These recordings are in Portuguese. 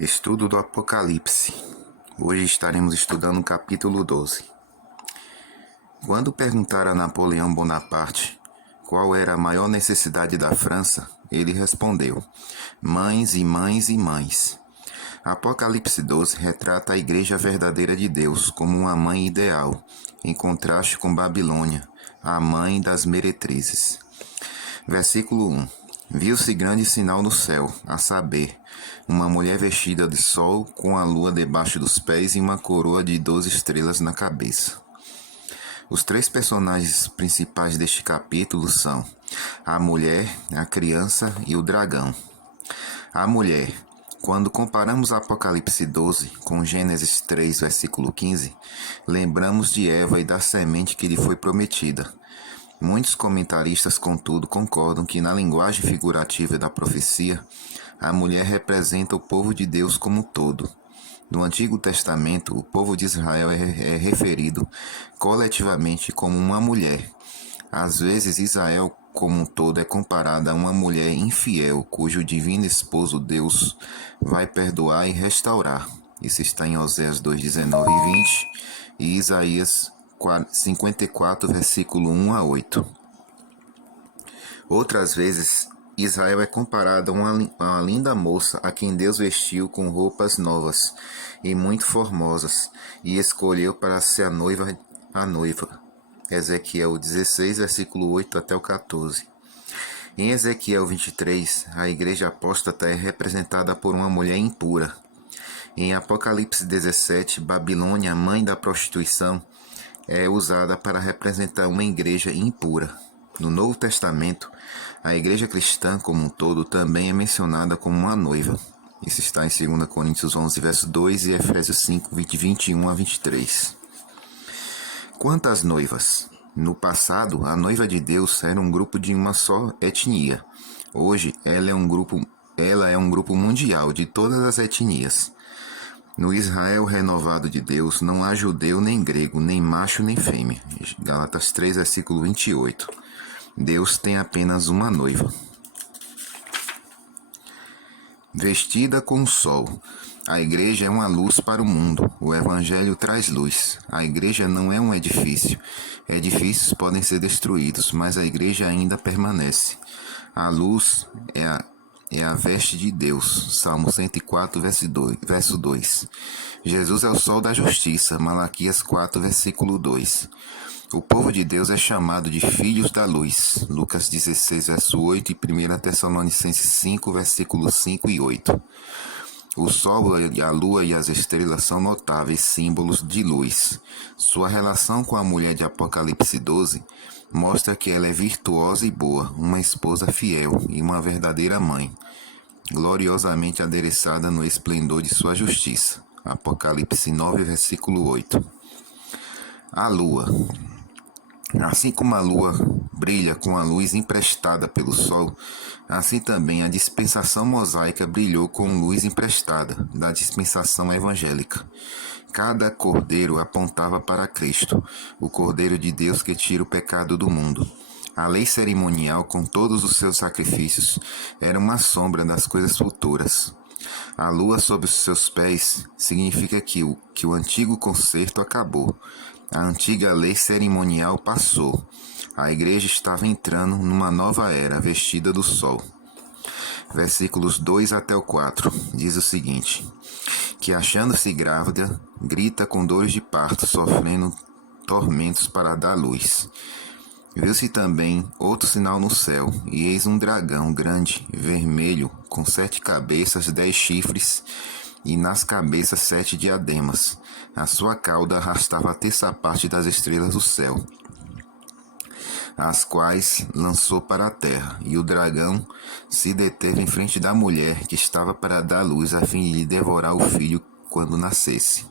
Estudo do Apocalipse. Hoje estaremos estudando o capítulo 12. Quando perguntaram a Napoleão Bonaparte qual era a maior necessidade da França, ele respondeu: mães e mães e mães. Apocalipse 12 retrata a Igreja verdadeira de Deus como uma mãe ideal, em contraste com Babilônia, a mãe das meretrizes. Versículo 1. Viu-se grande sinal no céu, a saber, uma mulher vestida de sol, com a lua debaixo dos pés e uma coroa de 12 estrelas na cabeça. Os três personagens principais deste capítulo são a mulher, a criança e o dragão. A mulher. Quando comparamos Apocalipse 12 com Gênesis 3, versículo 15, lembramos de Eva e da semente que lhe foi prometida. Muitos comentaristas, contudo, concordam que na linguagem figurativa da profecia, a mulher representa o povo de Deus como um todo. No Antigo Testamento, o povo de Israel é referido coletivamente como uma mulher. Às vezes, Israel como um todo é comparada a uma mulher infiel, cujo divino esposo Deus vai perdoar e restaurar. Isso está em Oséias 2, 19 e 20 e Isaías 54, versículo 1 a 8. Outras vezes, Israel é comparada a uma linda moça a quem Deus vestiu com roupas novas e muito formosas e escolheu para ser a noiva. Ezequiel 16, versículo 8 até o 14. Em Ezequiel 23, a igreja apóstata é representada por uma mulher impura. Em Apocalipse 17, Babilônia, mãe da prostituição, é usada para representar uma igreja impura. No Novo Testamento, a igreja cristã como um todo também é mencionada como uma noiva. Isso está em 2 Coríntios 11, verso 2 e Efésios 5, 21 a 23. Quanto às noivas, no passado, a noiva de Deus era um grupo de uma só etnia. Hoje, ela é um grupo mundial de todas as etnias. No Israel renovado de Deus, não há judeu nem grego, nem macho nem fêmea. Gálatas 3, versículo 28. Deus tem apenas uma noiva. Vestida com o sol. A igreja é uma luz para o mundo. O evangelho traz luz. A igreja não é um edifício. Edifícios podem ser destruídos, mas a igreja ainda permanece. A luz é a veste de Deus. Salmo 104, verso 2. Jesus é o sol da justiça. Malaquias 4, versículo 2. O povo de Deus é chamado de filhos da luz. Lucas 16, verso 8 e 1 Tessalonicenses 5, versículos 5 e 8. O sol, a lua e as estrelas são notáveis símbolos de luz. Sua relação com a mulher de Apocalipse 12 mostra que ela é virtuosa e boa, uma esposa fiel e uma verdadeira mãe, gloriosamente adereçada no esplendor de sua justiça. Apocalipse 9, versículo 8. A lua. Assim como a lua brilha com a luz emprestada pelo sol, assim também a dispensação mosaica brilhou com luz emprestada da dispensação evangélica. Cada cordeiro apontava para Cristo, o Cordeiro de Deus que tira o pecado do mundo. A lei cerimonial, com todos os seus sacrifícios, era uma sombra das coisas futuras. A lua sob os seus pés significa que o antigo concerto acabou. A antiga lei cerimonial passou. A igreja estava entrando numa nova era, vestida do sol. Versículos 2 até o 4 diz o seguinte: que achando-se grávida, grita com dores de parto, sofrendo tormentos para dar luz. Viu-se também outro sinal no céu, e eis um dragão grande, vermelho, com 7 cabeças, 10 chifres, e nas cabeças 7 diademas. A sua cauda arrastava a terça parte das estrelas do céu, as quais lançou para a terra, e o dragão se deteve em frente da mulher que estava para dar luz, a fim de lhe devorar o filho quando nascesse.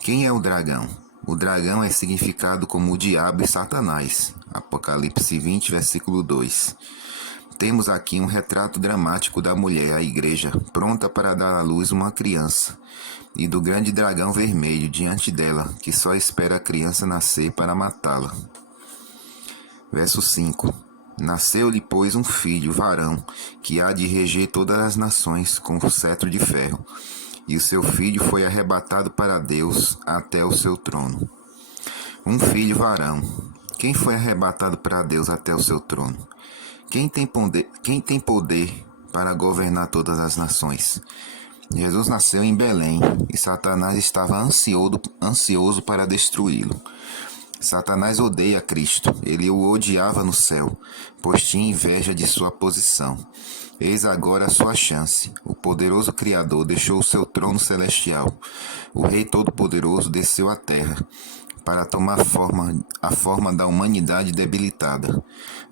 Quem é o dragão? O dragão é significado como o diabo e Satanás. Apocalipse 20, versículo 2. Temos aqui um retrato dramático da mulher, a igreja, pronta para dar à luz uma criança, e do grande dragão vermelho diante dela, que só espera a criança nascer para matá-la. Verso 5. Nasceu-lhe, pois, um filho, varão, que há de reger todas as nações com o cetro de ferro. E o seu filho foi arrebatado para Deus até o seu trono. Um filho varão. Quem foi arrebatado para Deus até o seu trono? Quem tem poder para governar todas as nações? Jesus nasceu em Belém e Satanás estava ansioso para destruí-lo. Satanás odeia Cristo, ele o odiava no céu, pois tinha inveja de sua posição. Eis agora a sua chance. O poderoso Criador deixou o seu trono celestial. O Rei Todo-Poderoso desceu à terra para tomar a forma da humanidade debilitada.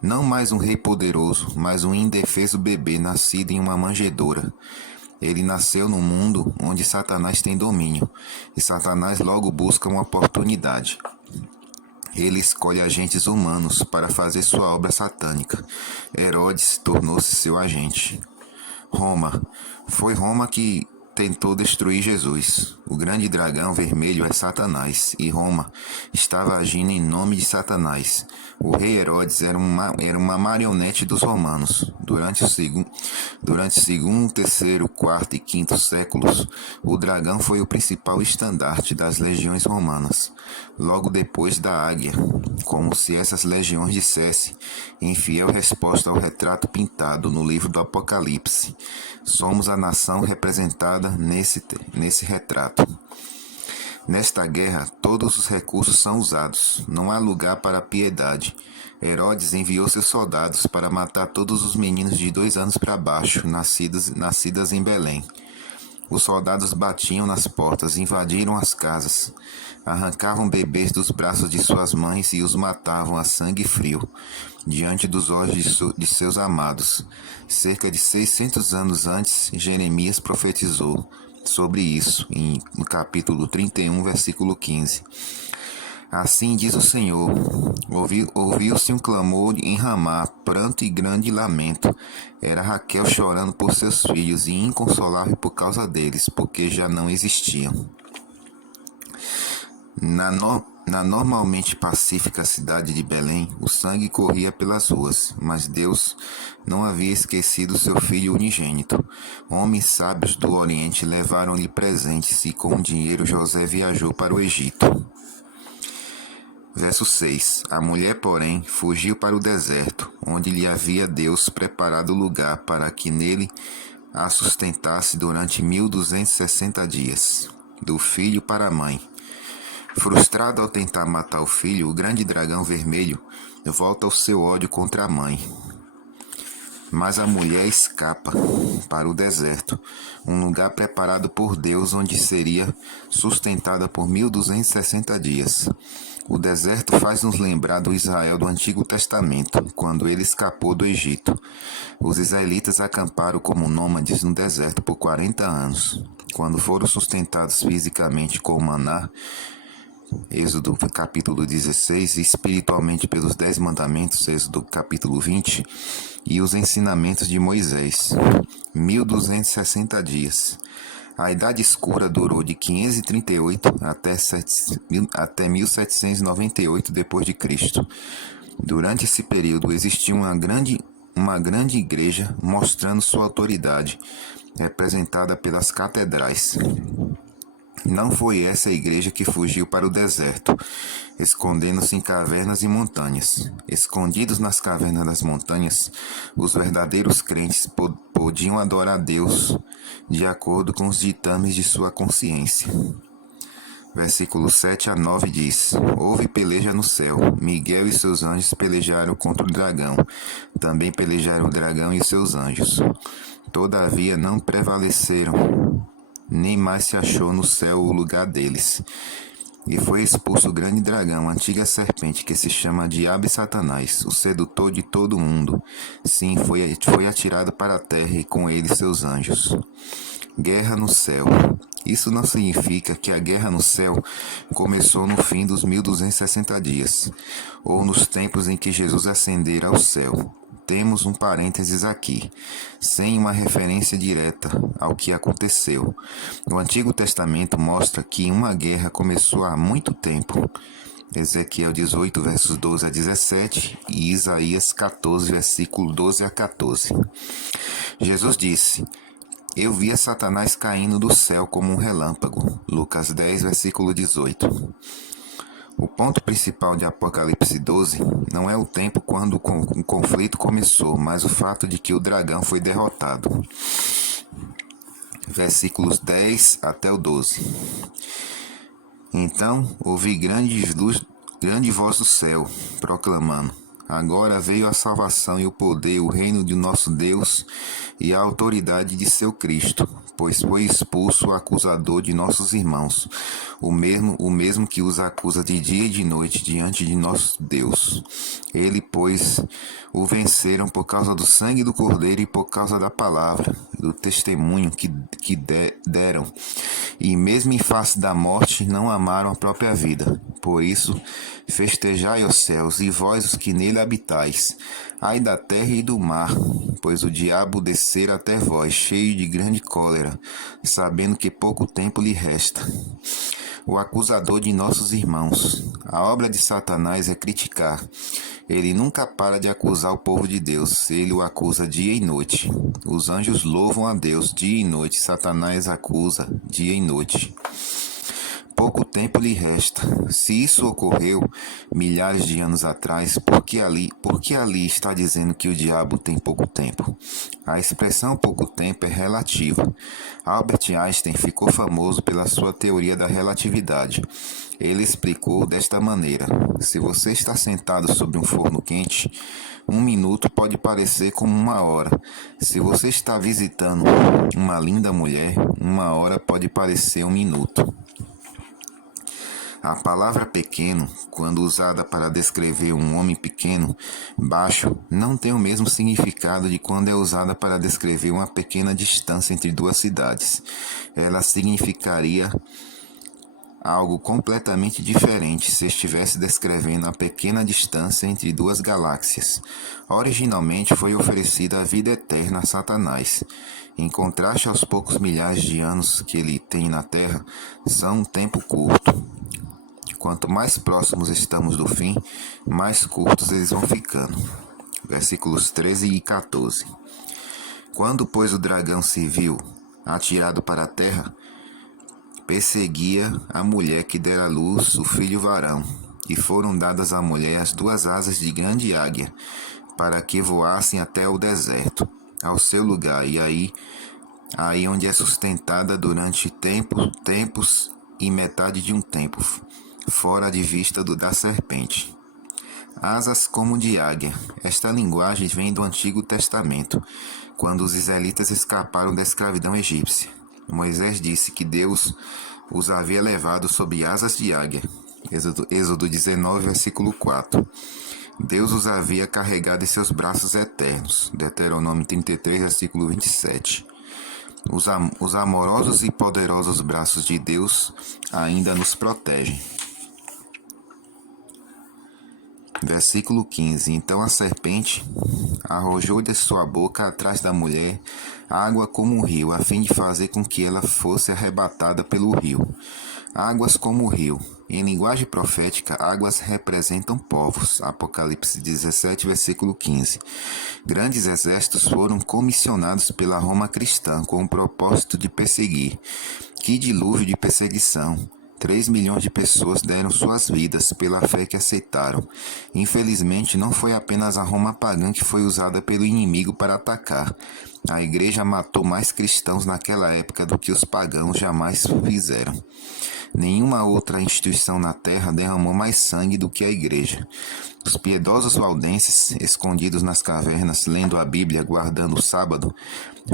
Não mais um rei poderoso, mas um indefeso bebê nascido em uma manjedoura. Ele nasceu num mundo onde Satanás tem domínio, e Satanás logo busca uma oportunidade. Ele escolhe agentes humanos para fazer sua obra satânica. Herodes tornou-se seu agente. Roma. Foi Roma que tentou destruir Jesus. O grande dragão vermelho é Satanás, e Roma estava agindo em nome de Satanás. O rei Herodes era uma marionete dos romanos. Durante o segundo, terceiro, quarto e quinto séculos, o dragão foi o principal estandarte das legiões romanas. Logo depois da águia, como se essas legiões dissessem, em fiel resposta ao retrato pintado no livro do Apocalipse: somos a nação representada nesse retrato. Nesta guerra, todos os recursos são usados. Não há lugar para piedade. Herodes enviou seus soldados para matar todos os meninos de 2 anos para baixo, nascidas em Belém. Os soldados batiam nas portas, invadiram as casas, arrancavam bebês dos braços de suas mães e os matavam a sangue frio, diante dos olhos de seus amados. Cerca de 600 anos antes, Jeremias profetizou sobre isso, no capítulo 31, versículo 15. Assim diz o Senhor: ouviu-se um clamor em Ramá, pranto e grande lamento. Era Raquel chorando por seus filhos e inconsolável por causa deles, porque já não existiam. Na normalmente pacífica cidade de Belém, o sangue corria pelas ruas, mas Deus não havia esquecido seu filho unigênito. Homens sábios do Oriente levaram-lhe presentes e com o dinheiro José viajou para o Egito. Verso 6. A mulher, porém, fugiu para o deserto, onde lhe havia Deus preparado lugar para que nele a sustentasse durante 1260 dias, do filho para a mãe. Frustrado ao tentar matar o filho, o grande dragão vermelho volta ao seu ódio contra a mãe. Mas a mulher escapa para o deserto, um lugar preparado por Deus onde seria sustentada por 1260 dias. O deserto faz-nos lembrar do Israel do Antigo Testamento, quando ele escapou do Egito. Os israelitas acamparam como nômades no deserto por 40 anos. Quando foram sustentados fisicamente com o maná, Êxodo capítulo 16, e espiritualmente pelos 10 mandamentos, Êxodo capítulo 20, e os ensinamentos de Moisés. 1260 dias. A Idade Escura durou de 538 até 1798 d.C. Durante esse período existia uma grande igreja mostrando sua autoridade, representada pelas catedrais. Não foi essa a igreja que fugiu para o deserto, escondendo-se em cavernas e montanhas. Escondidos nas cavernas das montanhas, os verdadeiros crentes podiam adorar Deus de acordo com os ditames de sua consciência. Versículos 7 a 9 diz: Houve peleja no céu. Miguel e seus anjos pelejaram contra o dragão. Também pelejaram o dragão e seus anjos. Todavia não prevaleceram, nem mais se achou no céu o lugar deles. E foi expulso o grande dragão, a antiga serpente, que se chama Diabo e Satanás, o sedutor de todo o mundo. Sim, foi atirado para a terra e com ele seus anjos. Guerra no céu. Isso não significa que a guerra no céu começou no fim dos 1260 dias, ou nos tempos em que Jesus ascendera ao céu. Temos um parênteses aqui, sem uma referência direta ao que aconteceu. O Antigo Testamento mostra que uma guerra começou há muito tempo. Ezequiel 18, versos 12 a 17 e Isaías 14, versículo 12 a 14. Jesus disse: Eu via Satanás caindo do céu como um relâmpago. Lucas 10, versículo 18. O ponto principal de Apocalipse 12 não é o tempo quando o conflito começou, mas o fato de que o dragão foi derrotado. Versículos 10 até o 12. Então ouvi grande voz do céu, proclamando: Agora veio a salvação e o poder, o reino de nosso Deus e a autoridade de seu Cristo, pois foi expulso o acusador de nossos irmãos, o mesmo que os acusa de dia e de noite diante de nosso Deus. Ele, pois, o venceram por causa do sangue do Cordeiro e por causa da palavra, do testemunho que deram, e mesmo em face da morte não amaram a própria vida. Por isso, festejai os céus, e vós os que nele habitais. Ai da terra e do mar, pois o diabo descer até vós, cheio de grande cólera, sabendo que pouco tempo lhe resta. O acusador de nossos irmãos. A obra de Satanás é criticar. Ele nunca para de acusar o povo de Deus. Ele o acusa dia e noite. Os anjos louvam a Deus dia e noite. Satanás acusa dia e noite. Pouco tempo lhe resta. Se isso ocorreu milhares de anos atrás, por que ali está dizendo que o diabo tem pouco tempo? A expressão pouco tempo é relativa. Albert Einstein ficou famoso pela sua teoria da relatividade. Ele explicou desta maneira: se você está sentado sobre um forno quente, 1 minuto pode parecer como 1 hora. Se você está visitando uma linda mulher, 1 hora pode parecer 1 minuto. A palavra pequeno, quando usada para descrever um homem pequeno, baixo, não tem o mesmo significado de quando é usada para descrever uma pequena distância entre duas cidades. Ela significaria algo completamente diferente se estivesse descrevendo a pequena distância entre duas galáxias. Originalmente foi oferecida a vida eterna a Satanás. Em contraste aos poucos milhares de anos que ele tem na Terra, são um tempo curto. Quanto mais próximos estamos do fim, mais curtos eles vão ficando. Versículos 13 e 14. Quando, pois, o dragão se viu atirado para a terra, perseguia a mulher que dera à luz o filho varão, e foram dadas à mulher as 2 asas de grande águia, para que voassem até o deserto, ao seu lugar, e aí onde é sustentada durante tempos e metade de um tempo, fora de vista da serpente. Asas como de águia. Esta linguagem vem do Antigo Testamento, quando os israelitas escaparam da escravidão egípcia. Moisés disse que Deus os havia levado sob asas de águia. Êxodo 19, versículo 4. Deus os havia carregado em seus braços eternos. Deuteronômio 33, versículo 27. Os amorosos e poderosos braços de Deus ainda nos protegem. Versículo 15. Então a serpente arrojou de sua boca atrás da mulher água como um rio, a fim de fazer com que ela fosse arrebatada pelo rio. Águas como o rio. Em linguagem profética, águas representam povos. Apocalipse 17, versículo 15. Grandes exércitos foram comissionados pela Roma cristã com o propósito de perseguir. Que dilúvio de perseguição! 3 milhões de pessoas deram suas vidas pela fé que aceitaram. Infelizmente, não foi apenas a Roma pagã que foi usada pelo inimigo para atacar. A igreja matou mais cristãos naquela época do que os pagãos jamais fizeram. Nenhuma outra instituição na terra derramou mais sangue do que a igreja. Os piedosos valdenses, escondidos nas cavernas, lendo a Bíblia, guardando o sábado,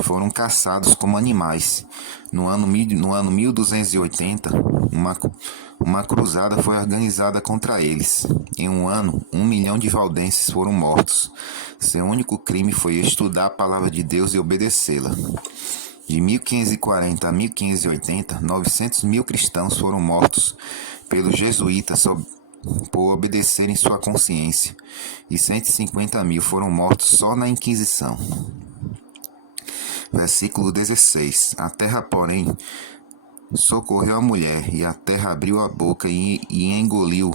foram caçados como animais. No ano 1280, uma cruzada foi organizada contra eles. Em um ano, 1 milhão de valdenses foram mortos. Seu único crime foi estudar a palavra de Deus e obedecê-la. De 1540 a 1580, 900 mil cristãos foram mortos pelos jesuítas por obedecerem sua consciência, e 150 mil foram mortos só na Inquisição. Versículo 16. A terra, porém, socorreu a mulher, e a terra abriu a boca e engoliu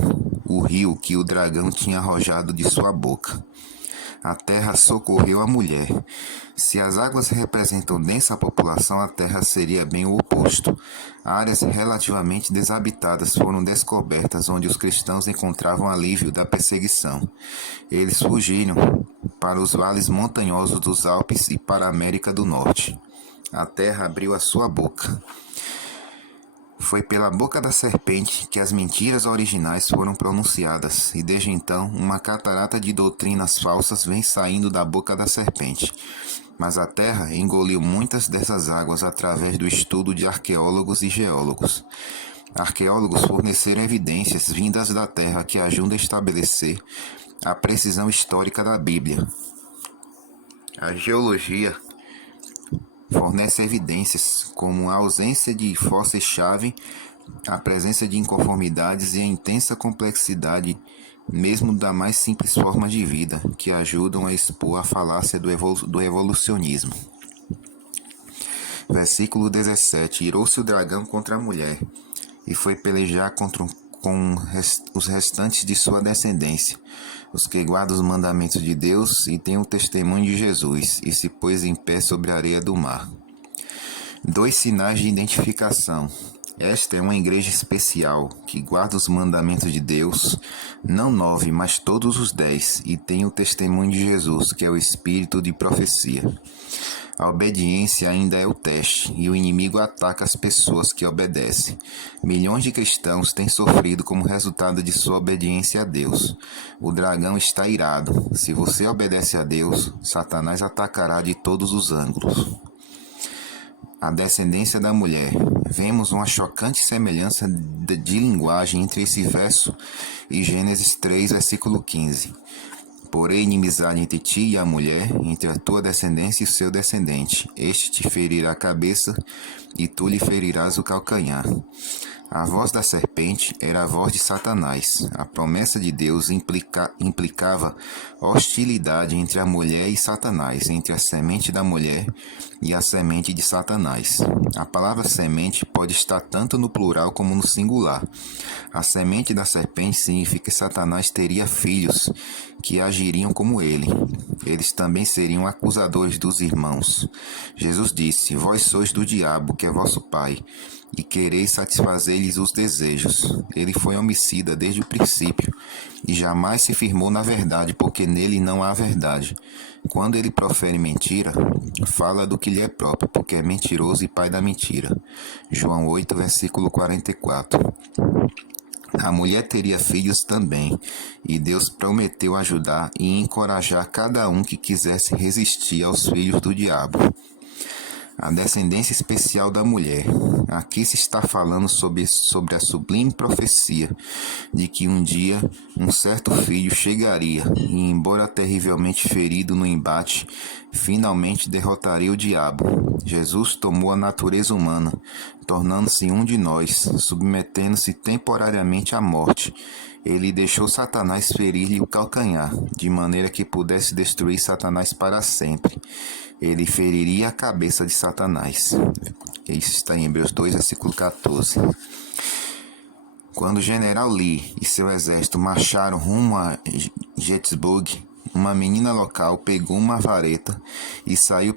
o rio que o dragão tinha arrojado de sua boca. A terra socorreu a mulher. Se as águas representam densa população, a terra seria bem o oposto. Áreas relativamente desabitadas foram descobertas onde os cristãos encontravam alívio da perseguição. Eles fugiram para os vales montanhosos dos Alpes e para a América do Norte. A terra abriu a sua boca. Foi pela boca da serpente que as mentiras originais foram pronunciadas, e desde então uma catarata de doutrinas falsas vem saindo da boca da serpente. Mas a terra engoliu muitas dessas águas através do estudo de arqueólogos e geólogos. Arqueólogos forneceram evidências vindas da terra que ajudam a estabelecer a precisão histórica da Bíblia. A geologia fornece evidências como a ausência de fósseis-chave, a presença de inconformidades e a intensa complexidade mesmo da mais simples forma de vida, que ajudam a expor a falácia do evolucionismo. Versículo 17. Irou-se o dragão contra a mulher, e foi pelejar com os restantes de sua descendência, os que guardam os mandamentos de Deus e têm o testemunho de Jesus, e se pôs em pé sobre a areia do mar. 2 sinais de identificação. Esta é uma igreja especial, que guarda os mandamentos de Deus, não 9, mas todos os 10, e tem o testemunho de Jesus, que é o espírito de profecia. A obediência ainda é o teste, e o inimigo ataca as pessoas que obedecem. Milhões de cristãos têm sofrido como resultado de sua obediência a Deus. O dragão está irado. Se você obedece a Deus, Satanás atacará de todos os ângulos. A descendência da mulher. Vemos uma chocante semelhança de linguagem entre esse verso e Gênesis 3, versículo 15. Porém, inimizade entre ti e a mulher, entre a tua descendência e o seu descendente. Este te ferirá a cabeça, e tu lhe ferirás o calcanhar. A voz da serpente era a voz de Satanás. A promessa de Deus implicava hostilidade entre a mulher e Satanás, entre a semente da mulher e a semente de Satanás. A palavra semente pode estar tanto no plural como no singular. A semente da serpente significa que Satanás teria filhos que agiriam como ele. Eles também seriam acusadores dos irmãos. Jesus disse: Vós sois do diabo, que é vosso pai, e quereis satisfazer-lhes os desejos. Ele foi homicida desde o princípio, e jamais se firmou na verdade, porque nele não há verdade. Quando ele profere mentira, fala do que lhe é próprio, porque é mentiroso e pai da mentira. João 8, versículo 44. A mulher teria filhos também, e Deus prometeu ajudar e encorajar cada um que quisesse resistir aos filhos do diabo. A descendência especial da mulher. Aqui se está falando sobre a sublime profecia de que um dia um certo filho chegaria e, embora terrivelmente ferido no embate, finalmente derrotaria o diabo. Jesus tomou a natureza humana, tornando-se um de nós, submetendo-se temporariamente à morte. Ele deixou Satanás ferir-lhe o calcanhar, de maneira que pudesse destruir Satanás para sempre. Ele feriria a cabeça de Satanás. Isso está em Hebreus 2, versículo 14. Quando o general Lee e seu exército marcharam rumo a Gettysburg, uma menina local pegou uma vareta e saiu